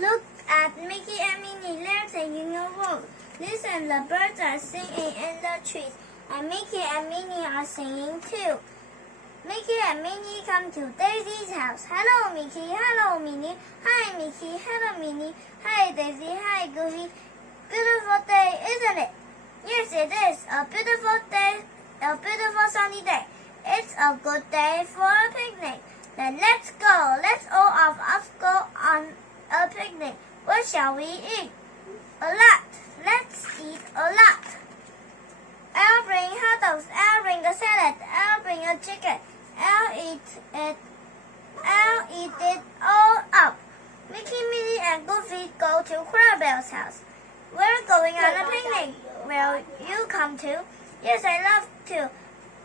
Look at Mickey and Minnie. They're taking a walk. Listen, the birds are singing in the trees, and Mickey and Minnie are singing too. Mickey and Minnie come to Daisy's house. Hello, Mickey. Hello, Minnie. Hi, Mickey. Hello, Minnie. Hi, Daisy. Hi, Goofy. Beautiful day, isn't it? Yes, it is. A beautiful day. A beautiful sunny day. It's a good day for a picnic. Then let's go. Let's all of us go on a picnic. What shall we eat? A lot. Let's eat a lot. I'll bring hot dogs. I'll bring a salad. I'll bring a chicken. I'll eat it all up. Mickey, Minnie, and Goofy go to Clarabelle's house. We're going on a picnic. Will you come too? Yes, I'd love to.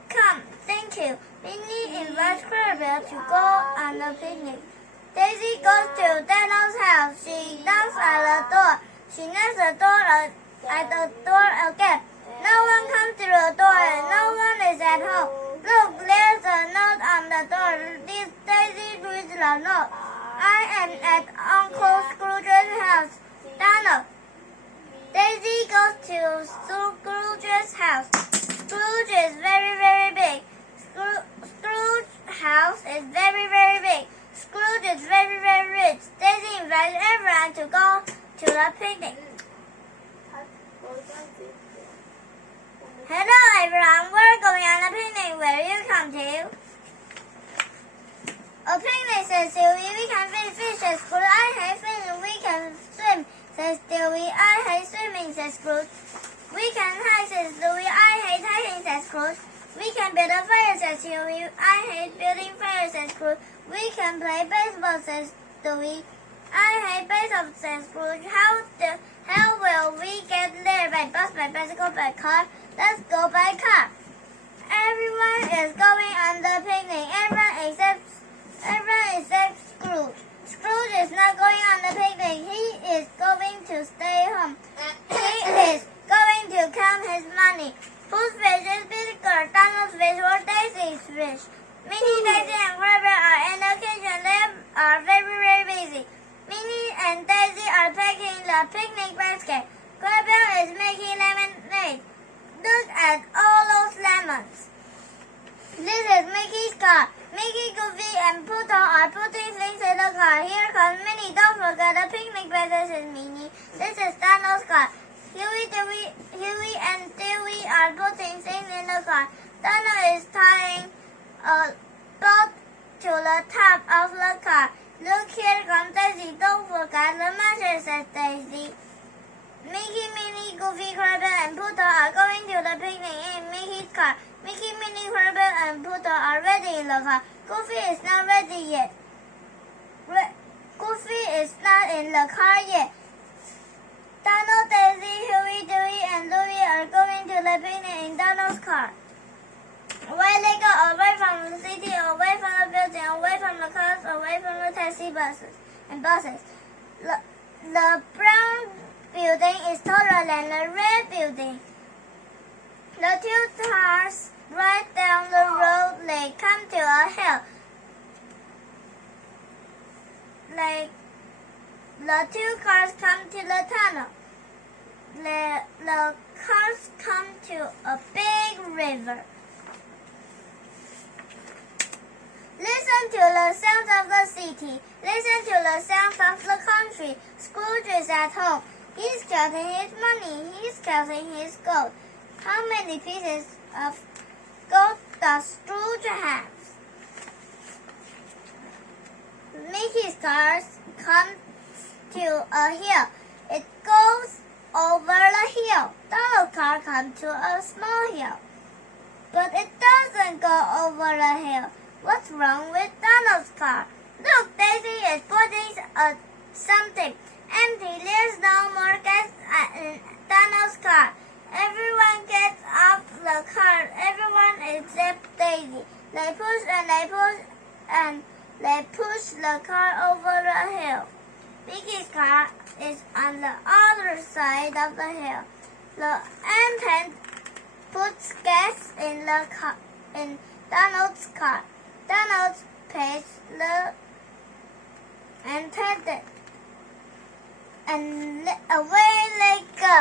Come, thank you. Minnie invites Clarabelle to go on a picnic. Daisy goes to Dano's house. She knocks at the door. She knocks at the door again. No one comes to the door and no one is at home. Look, there's a note on the door. Daisy reads the note. I am at Uncle Scrooge's house. Donald. Daisy goes to Scrooge's house. Scrooge is very, very big. Scrooge's house is very, very big. Scrooge is very, very rich. Daisy invites everyone to go to the picnic. Hello everyone, we're going on a picnic. Will you come too? A picnic, says Sylvie. We can fish, says Scrooge. I hate fishing. We can swim, says Sylvie. I hate swimming, says Scrooge. We can hike, says Louie. I hate hiking, says Scrooge. We can build a fire, says Sylvie. I hate building fires, says Scrooge. We can play baseball, says Louie. I hate baseball, says Scrooge. How will we get there? By bus, by bicycle, by car? Let's go by car. Everyone is going on the picnic. Everyone except Scrooge. Scrooge is not going on the picnic. He is going to stay home. He is going to count his money. Whose fish is bigger, Donald's fish or Daisy's fish? Minnie, Daisy, and Clarabelle are in the kitchen. They are very, very busy. Minnie and Daisy are packing the picnic basket. Clarabelle is making lemonade. Look at all those lemons. This is Mickey's car. Mickey, Goofy, and Pluto are putting things in the car. Here comes Minnie. Don't forget the picnic basket, says Minnie. This is Donald's car. Huey and Dewey are putting things in the car. Donald is tying a boat to the top of the car. Look, here comes Daisy. Don't forget the matches, says Daisy. Mickey, Minnie, Goofy, Clarabelle, and Pluto are going to the picnic in Mickey's car. Mickey, Minnie, Clarabelle, and Pluto are ready in the car. Goofy is not ready yet. Goofy is not in the car yet. Donald, Daisy, Huey, Dewey, and Louie are going to the picnic in Donald's car. Away they go, away from the city, away from the building, away from the cars, away from the taxi buses. The brown building is taller than the red building. The two cars right down the road. They come to a hill. The two cars come to the tunnel. The cars come to a big river. Listen to the sounds of the city. Listen to the sounds of the country. Scrooge is at home. He's counting his money. He's counting his gold. How many pieces of gold does Scrooge have? Mickey's car comes to a hill. It goes over the hill. Donald's car comes to a small hill. But it doesn't go over the hill. What's wrong with Donald's car? Look, Daisy is putting something empty. There's no more gas in Donald's car. Everyone gets off the car. Everyone except Daisy. They push and they push and they push the car over the hill. Mickey's car is on the other side of the hill. The attendant puts gas in Donald's car. Donald pays the attendant. and away they go.